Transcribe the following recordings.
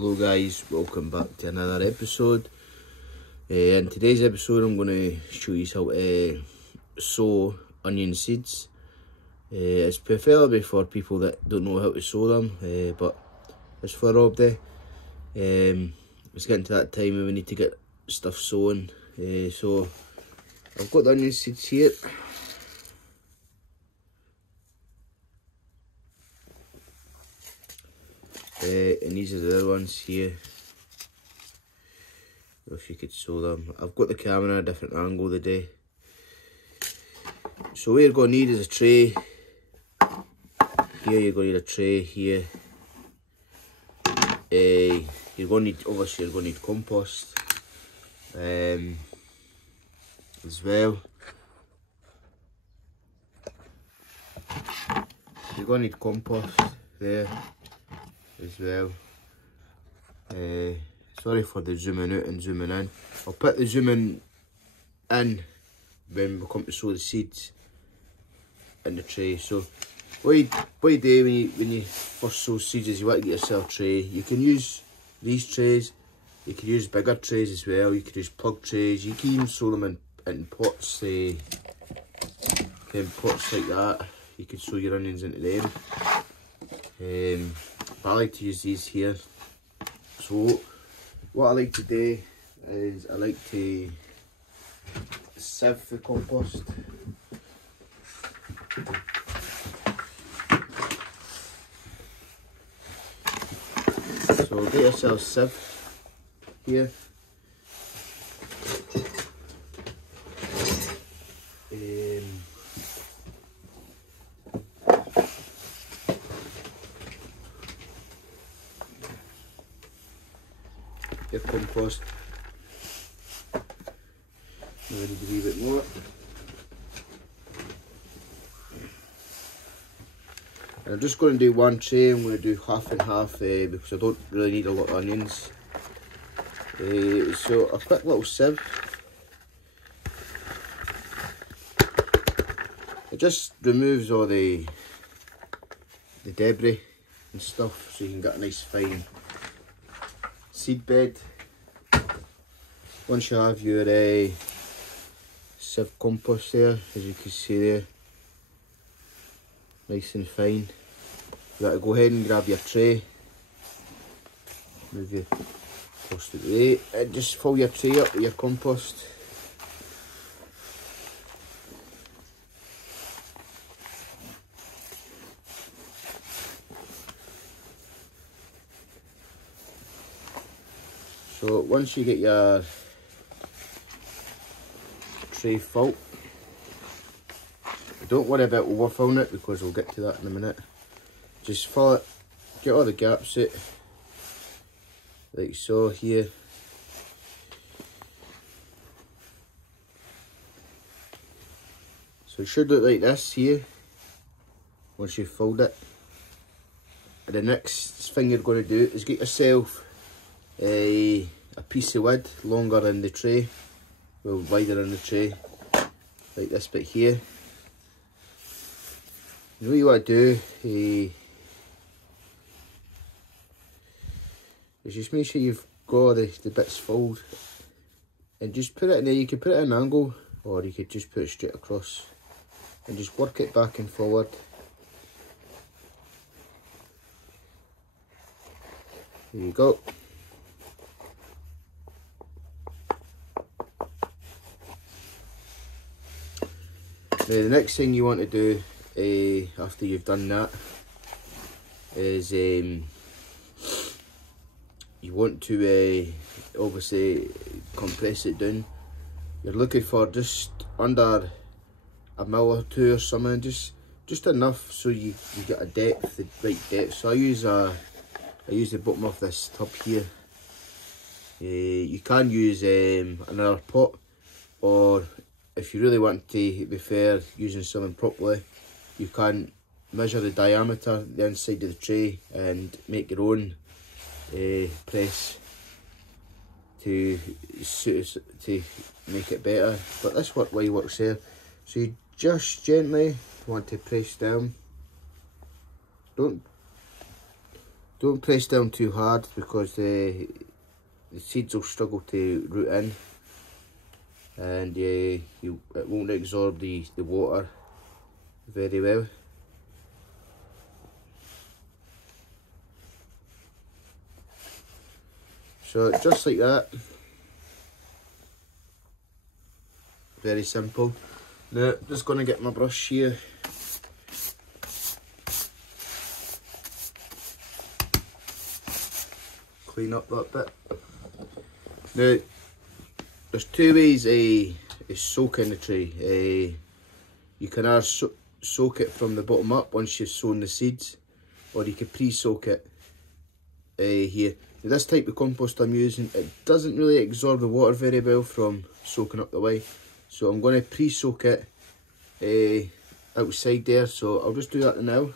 Hello guys, welcome back to another episode. In today's episode I'm going to show you how to sow onion seeds. It's preferably for people that don't know how to sow them, but it's for Robdy. It's getting to that time where we need to get stuff sown. So I've got the onion seeds here. And these are the other ones here. If you could sow them. I've got the camera at a different angle today. So what you're going to need is a tray. Here you're going to need a tray here. You're going to need, obviously you're going to need compost as well. You're going to need compost there as well. Sorry for the zooming out and zooming in. I'll put the zooming in when we come to sow the seeds in the tray. So what you do when you first sow seeds is you want to get yourself a tray. You can use these trays, you can use bigger trays as well, you can use plug trays, you can even sow them in pots, in pots like that. You can sow your onions into them. But I like to use these here. So what I like to do is I like to sieve the compost. So get yourself a sieve here. Your compost. Now I need a wee bit more. And I'm just going to do one tray. I'm going to do half and half because I don't really need a lot of onions. So a quick little sieve. It just removes all the debris and stuff, so you can get a nice fine seed bed. Once you have your sieve compost there, as you can see there, nice and fine, you got to go ahead and grab your tray, move your compost out of the way, and just fill your tray up with your compost. So once you get your tray full, don't worry about overfilling it because we'll get to that in a minute. Just fill it, get all the gaps out, like so here. So it should look like this here, once you've filled it. And the next thing you're going to do is get yourself a piece of wood longer than the tray, well wider than the tray, like this bit here. And what you want to do is just make sure you've got all the bits filled and just put it in there. You could put it at an angle or you could just put it straight across and just work it back and forward. There you go. Now the next thing you want to do after you've done that is you want to obviously compress it down. You're looking for just under a mil or two or something, just enough so you get a depth, the right depth. So I use the bottom of this tub here. You can use another pot, or if you really want to be fair, using something properly, you can measure the diameter, the inside of the tray, and make your own press to make it better. But this way works there. So you just gently want to press down. Don't Don't press down too hard because the seeds will struggle to root in, and it won't absorb the water very well. So just like that, very simple. Now just going to get my brush here. Clean up that bit. Now there's two ways of soaking the tray. You can either soak it from the bottom up once you've sown the seeds, or you can pre-soak it here. Now, this type of compost I'm using, it doesn't really absorb the water very well from soaking up the way, so I'm going to pre-soak it outside there. So I'll just do that now.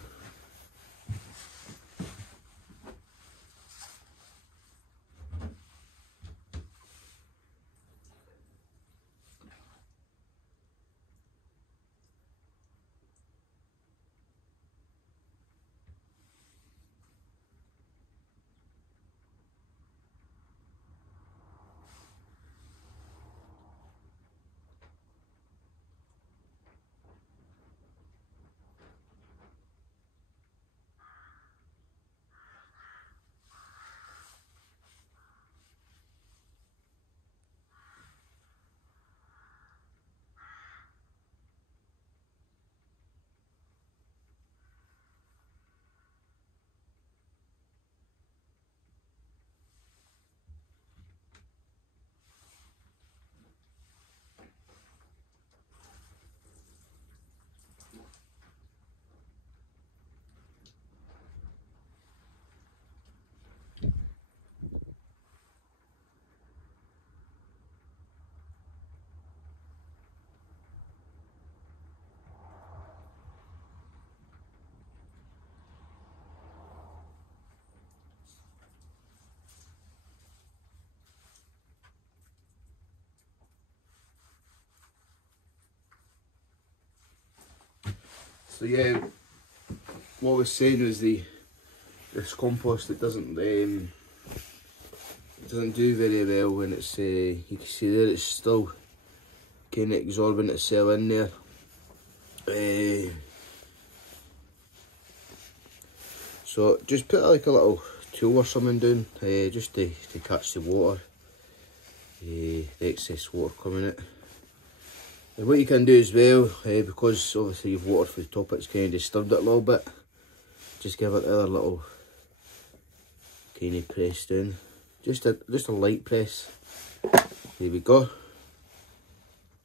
So yeah, what I was saying was this compost, it doesn't do very well when it's you can see there it's still kind of absorbing itself in there. So just put like a little tool or something down, just to catch the water, the excess water coming out. And what you can do as well, because obviously you've watered for the top, it's kind of disturbed it a little bit, just give it another little kind of press down, just a light press. There we go.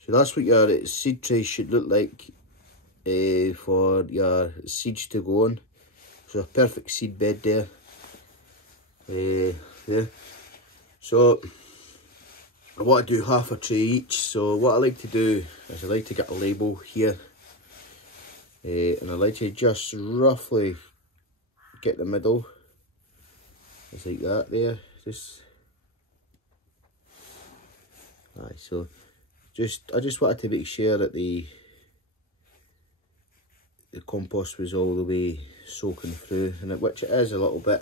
So that's what your seed tray should look like for your seeds to go on. So a perfect seed bed there. Yeah. So I want to do half a tray each. So what I like to do is I like to get a label here, and I like to just roughly get the middle. It's like that there. So I just wanted to make sure that the compost was all the way soaking through, and which it is a little bit,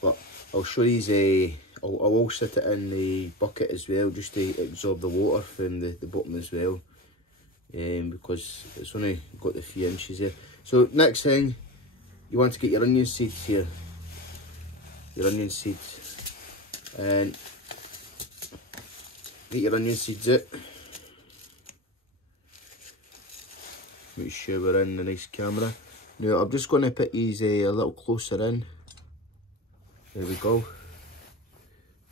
but I'll show you I'll sit it in the bucket as well, just to absorb the water from the bottom as well, because it's only got the few inches there. So next thing, you want to get your onion seeds here, and get your onion seeds out. Make sure we're in the nice camera. Now I'm just going to put these a little closer in. There we go.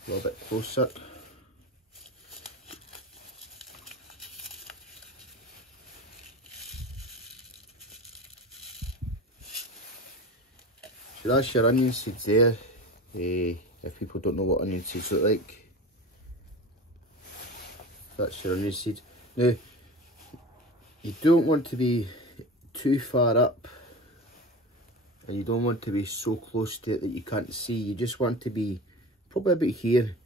A little bit closer. So that's your onion seeds there. If people don't know what onion seeds look like, that's your onion seed. Now, you don't want to be too far up, and you don't want to be so close to it that you can't see. You just want to be probably about here,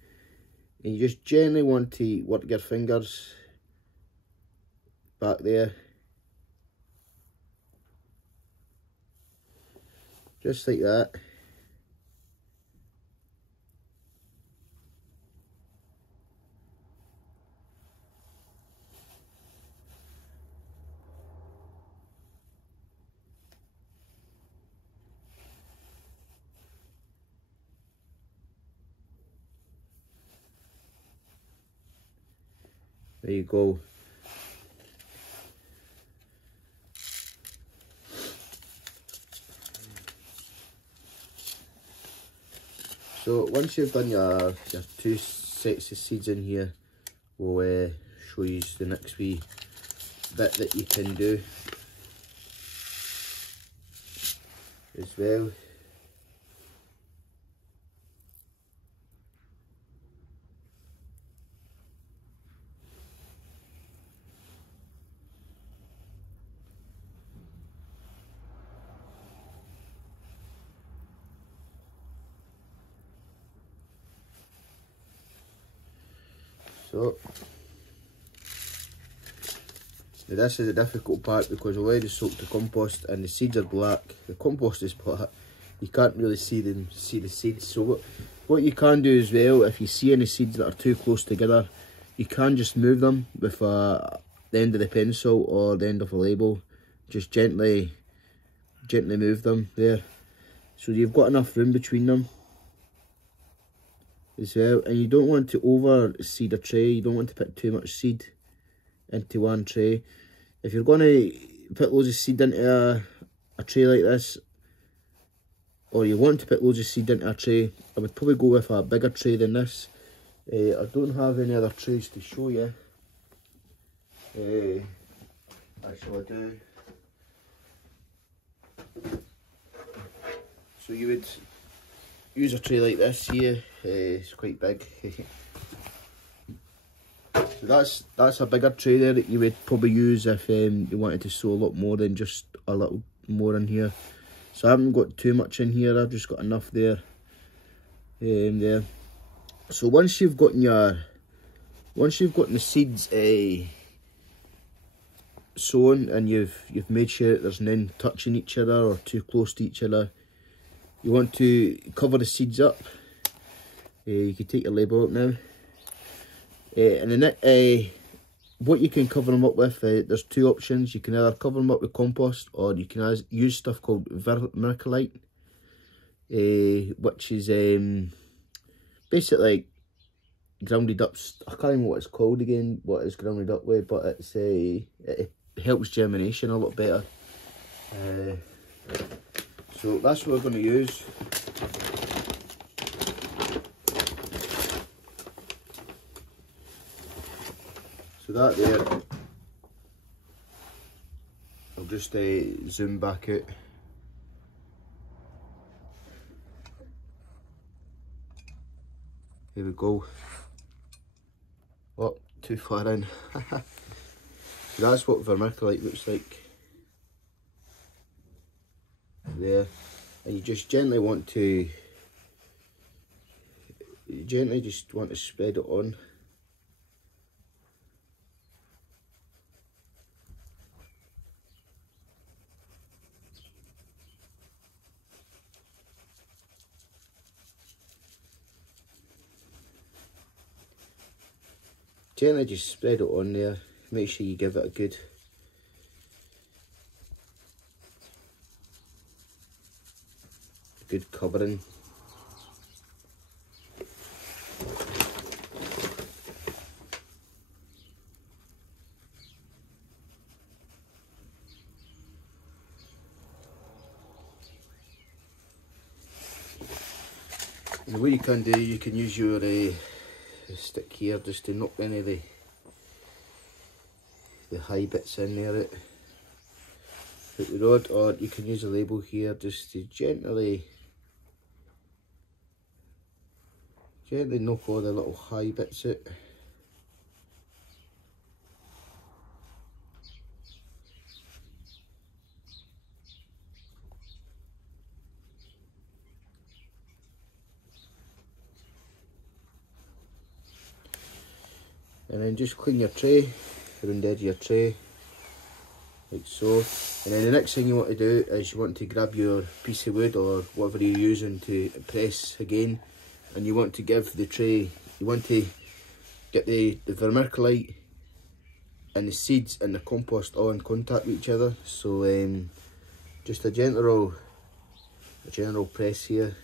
and you just gently want to work your fingers back there, just like that. There you go. So once you've done your 2 sets of seeds in here, we'll show you the next wee bit that you can do as well. So now this is a difficult part because I've already soaked the compost and the seeds are black. The compost is black. You can't really see the seeds. So what you can do as well, if you see any seeds that are too close together, you can just move them with the end of the pencil or the end of a label. Just gently move them there. So you've got enough room between them as well, and you don't want to over seed a tray. You don't want to put too much seed into one tray. If you're going to put loads of seed into a tray like this, or you want to put loads of seed into a tray, I would probably go with a bigger tray than this. I don't have any other trays to show you. Actually I do. So you would use a tray like this here. It's quite big. So that's a bigger tray there that you would probably use if you wanted to sow a lot more than just a little more in here. So I haven't got too much in here, I've just got enough there. There. So once you've gotten the seeds sown and you've made sure that there's none touching each other or too close to each other, you want to cover the seeds up. You can take your label out now. And then what you can cover them up with, there's 2 options. You can either cover them up with compost, or you can use stuff called vermiculite, which is basically like grounded up. I can't remember what it's called again, what it's grounded up with, but it helps germination a lot better. So that's what we're going to use. So that there, I'll just zoom back out. Here we go. Oh, too far in. So that's what vermiculite looks like. There. And you just gently just want to spread it on. Gently just spread it on there. Make sure you give it a good covering. And what you can do, you can use your stick here just to knock any of the high bits in there out the rod, or you can use a label here just to gently knock all the little high bits out. And then just clean your tray, around the edge of your tray, like so. And then the next thing you want to do is you want to grab your piece of wood or whatever you're using to press again, and you want to give the tray, you want to get the vermiculite and the seeds and the compost all in contact with each other. So just a general press here.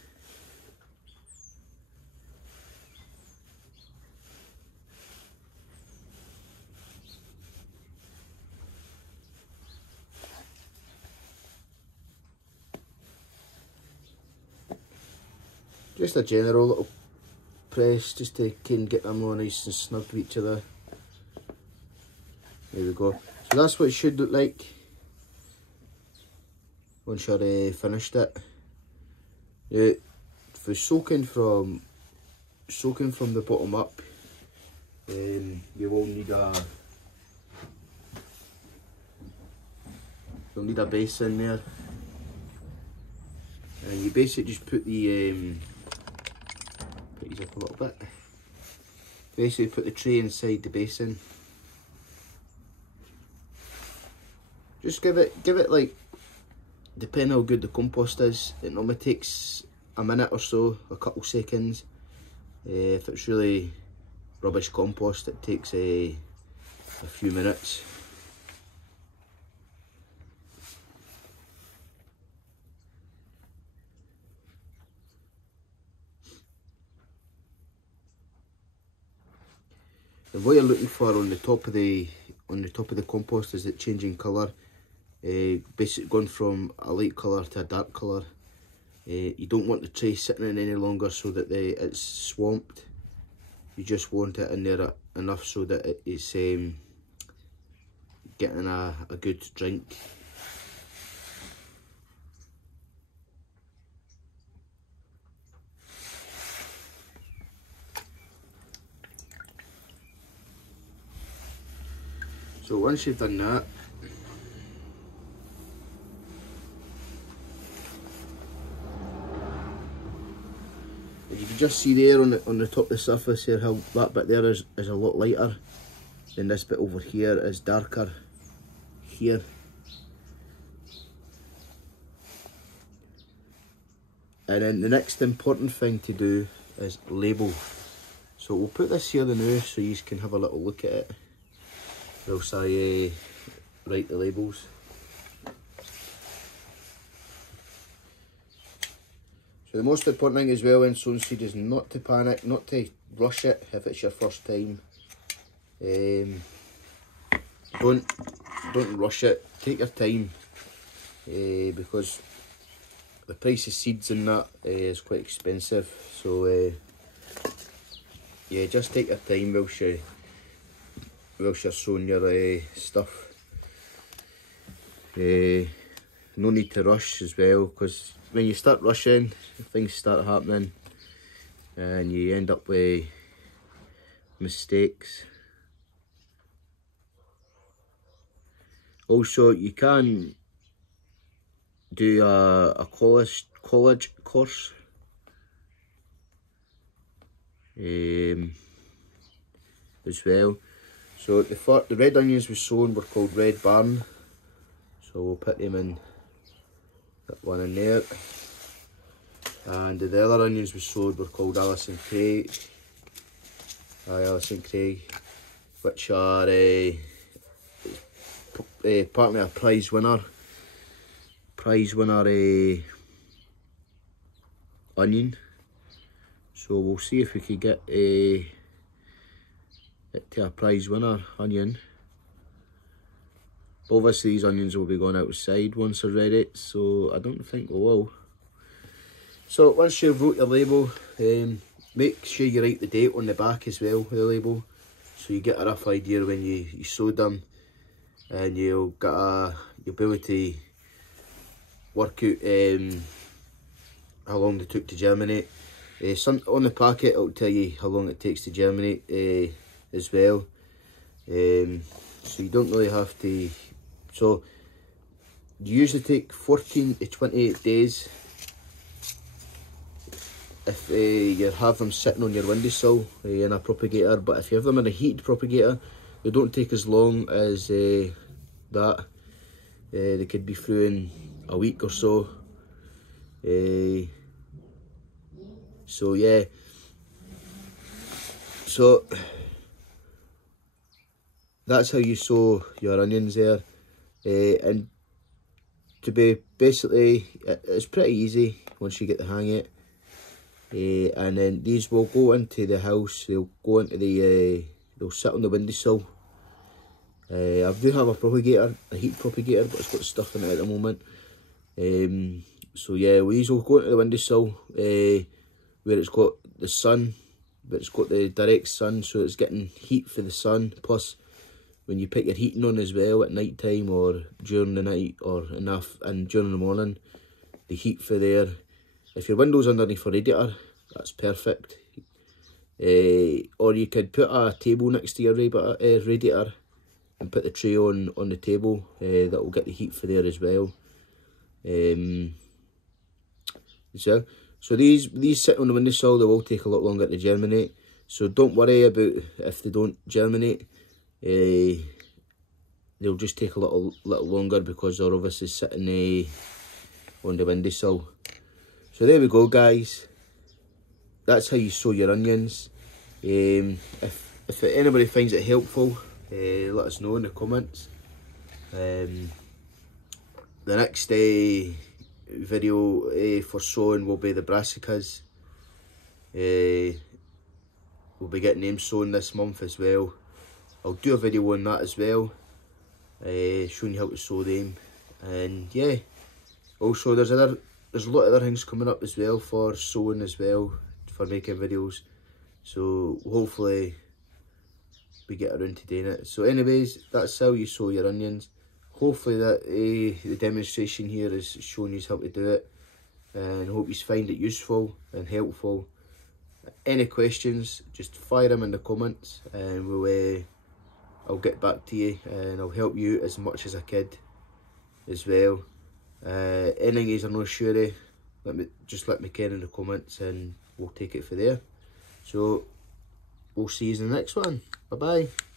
just a general little press, just to kind of get them all nice and snug to each other. There we go. So that's what it should look like once you're finished it. For soaking from the bottom up, you will need a basin there, and you basically just put the put these up a little bit. Basically, put the tray inside the basin. Just give it like, depending how good the compost is, it normally takes a minute or so, a couple seconds. If it's really rubbish compost, it takes a few minutes. And what you're looking for on the top of the compost is it changing colour. Basically going from a light colour to a dark colour. You don't want the tray sitting in any longer so that it's swamped. You just want it in there enough so that it is getting a good drink. So once you've done that, you can just see there on the top of the surface here how that bit there is a lot lighter, and this bit over here is darker here. And then the next important thing to do is label. So we'll put this here now so you can have a little look at it whilst I write the labels. So the most important thing as well in sowing seed is not to panic, not to rush it if it's your first time. Don't rush it, take your time, because the price of seeds and that is quite expensive. So yeah, just take your time whilst you're sowing your stuff. No need to rush as well, because when you start rushing, things start happening and you end up with mistakes. Also, you can do a college course. As well. So the red onions we sown were called Red Barn. So we'll put them in, that one in there. And the other onions we sowed were called Alison Craig. Alison Craig, which are partly a prize winner onion. So we'll see if we could get it to a prize winner onion. Obviously these onions will be going outside once they're ready, so I don't think we will. So once you've wrote your label, make sure you write the date on the back as well of the label, so you get a rough idea when you sowed them, and you'll be able to work out how long they took to germinate. On the packet it'll tell you how long it takes to germinate as well. So you don't really have to. So you usually take 14 to 28 days if you have them sitting on your windowsill in a propagator, but if you have them in a heated propagator, they don't take as long as that. They could be through in a week or so. So yeah, so that's how you sow your onions there. And to be basically, it's pretty easy once you get the hang of it. And then these will go into the house, they'll go into they'll sit on the windowsill. I do have a propagator, a heat propagator, but it's got stuff in it at the moment. So yeah, these will go into the windowsill. We where it's got the sun, but it's got the direct sun, so it's getting heat for the sun. Plus, when you put your heating on as well at night time or during the night or and during the morning, the heat for there. If your window's underneath a radiator, that's perfect. Or you could put a table next to your radiator and put the tray on the table. That will get the heat for there as well. So these sit on the windowsill. They will take a lot longer to germinate. So don't worry about if they don't germinate. They'll just take a little longer because they're obviously sitting on the windowsill. So there we go, guys. That's how you sow your onions. If anybody finds it helpful, let us know in the comments. The next video for sowing will be the brassicas. We'll be getting them sown this month as well. I'll do a video on that as well, showing you how to sow them. And yeah, also there's a lot of other things coming up as well for sowing as well, for making videos. So hopefully we get around to doing it. So anyways, that's how you sow your onions. Hopefully that the demonstration here is showing you how to do it, and hope you find it useful and helpful. Any questions, just fire them in the comments, and I'll get back to you, and I'll help you as much as I could as well. Anything you're not sure of, let me know in the comments, and we'll take it from there. So we'll see you in the next one. Bye bye.